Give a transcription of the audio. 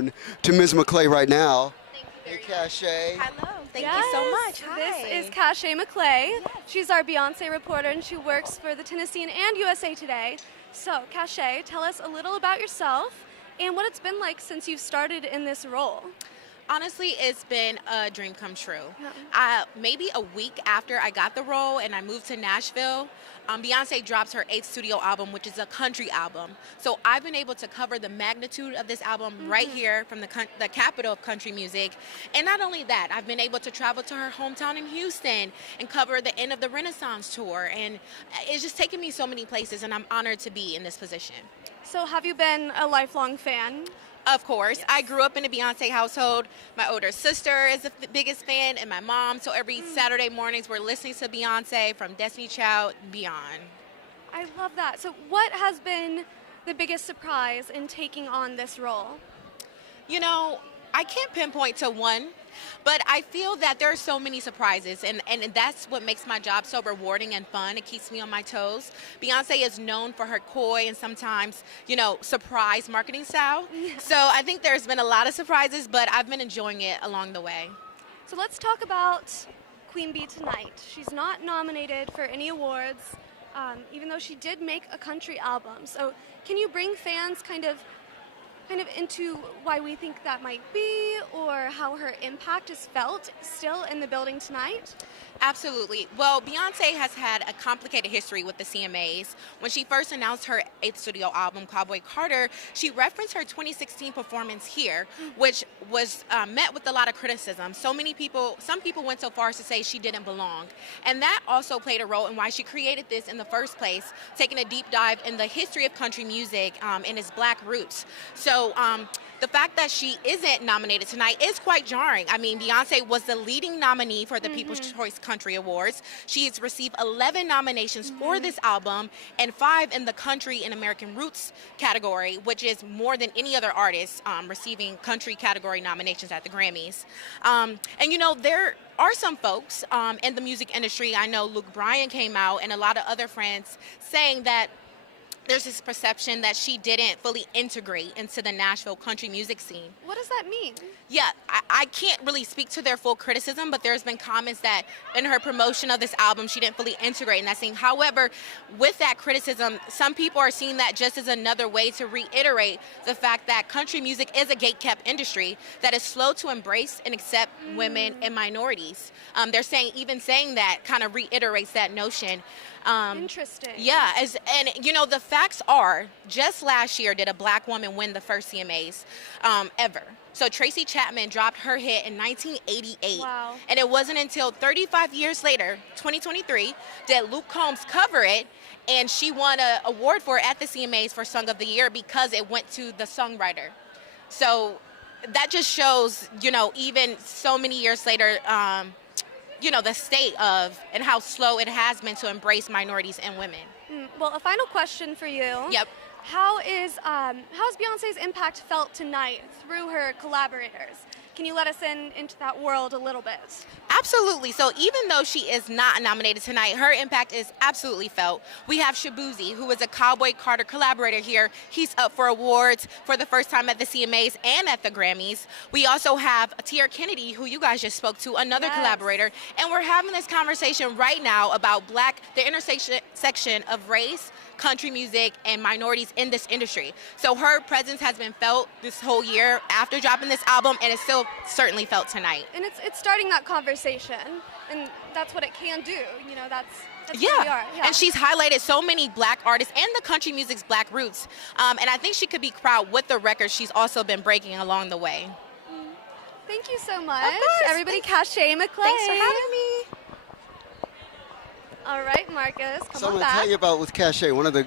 microphone to Ms. McClay right now. Thank you Hey, very much. Cachet. Hello. Thank Yes, you so much. Hi. This is Cachet McClay. She's our Beyoncé reporter, and she works for the Tennessean and USA Today. So, Cachet, tell us a little about yourself and what it's been like since you've started in this role. Honestly, it's been a dream come true. Yeah. Maybe a week after I got the role and I moved to Nashville, Beyoncé drops her 8th studio album, which is a country album. So I've been able to cover the magnitude of this album right here from the capital of country music. And not only that, I've been able to travel to her hometown in Houston and cover the end of the Renaissance tour. And it's just taken me so many places, and I'm honored to be in this position. So, have you been a lifelong fan? Of course. Yes. I grew up in a Beyoncé household. My older sister is the biggest fan, and my mom. So every Saturday mornings, we're listening to Beyoncé from Destiny Child beyond. I love that. So, what has been the biggest surprise in taking on this role? You know, I can't pinpoint to one, but I feel that there are so many surprises, and that's what makes my job so rewarding and fun. It keeps me on my toes. Beyoncé is known for her coy and sometimes, surprise marketing style. Yeah. So I think there's been a lot of surprises, but I've been enjoying it along the way. So, let's talk about Queen Bee tonight. She's not nominated for any awards, even though she did make a country album. So, can you bring fans kind of into why we think that might be, or how her impact is felt still in the building tonight? Absolutely. Well, Beyoncé has had a complicated history with the CMAs. When she first announced her 8th studio album, Cowboy Carter, she referenced her 2016 performance here, which was met with a lot of criticism. Some people went so far as to say she didn't belong. And that also played a role in why she created this in the first place, taking a deep dive in the history of country music and its black roots. So the fact that she isn't nominated tonight is quite jarring. I mean, Beyoncé was the leading nominee for the People's Choice Country Awards. She has received 11 nominations for this album and 5 in the Country and American Roots category, which is more than any other artist receiving country category nominations at the Grammys. And there are some folks in the music industry. I know Luke Bryan came out and a lot of other friends saying that there's this perception that she didn't fully integrate into the Nashville country music scene. What does that mean? Yeah, I can't really speak to their full criticism, but there's been comments that in her promotion of this album, she didn't fully integrate in that scene. However, with that criticism, some people are seeing that just as another way to reiterate the fact that country music is a gate-kept industry that is slow to embrace and accept women and minorities. They're saying that kind of reiterates that notion. Interesting. Yeah, the facts are, just last year did a black woman win the first CMAs ever. So Tracy Chapman dropped her hit in 1988. Wow. And it wasn't until 35 years later, 2023, did Luke Combs cover it, and she won an award for it at the CMAs for Song of the Year because it went to the songwriter. So that just shows, even so many years later, the state of and how slow it has been to embrace minorities and women. Well, a final question for you. Yep. How's Beyoncé's impact felt tonight through her collaborators? Can you let us into that world a little bit? Absolutely. So even though she is not nominated tonight, her impact is absolutely felt. We have Shabuzi, who is a Cowboy Carter collaborator here. He's up for awards for the first time at the CMAs and at the Grammys. We also have Tier Kennedy, who you guys just spoke to, another collaborator. And we're having this conversation right now about the intersection of race, country music, and minorities in this industry. So her presence has been felt this whole year after dropping this album, and it's still certainly felt tonight. And it's starting that conversation, and that's what it can do. That's where we are. Yeah. And she's highlighted so many black artists and the country music's black roots. And I think she could be proud with the records she's also been breaking along the way. Thank you so much. Of course. Everybody, Cachet McClay. Thanks for having me. All right, Marcus, come So I'm on going to back. tell you about with Cachet, one of the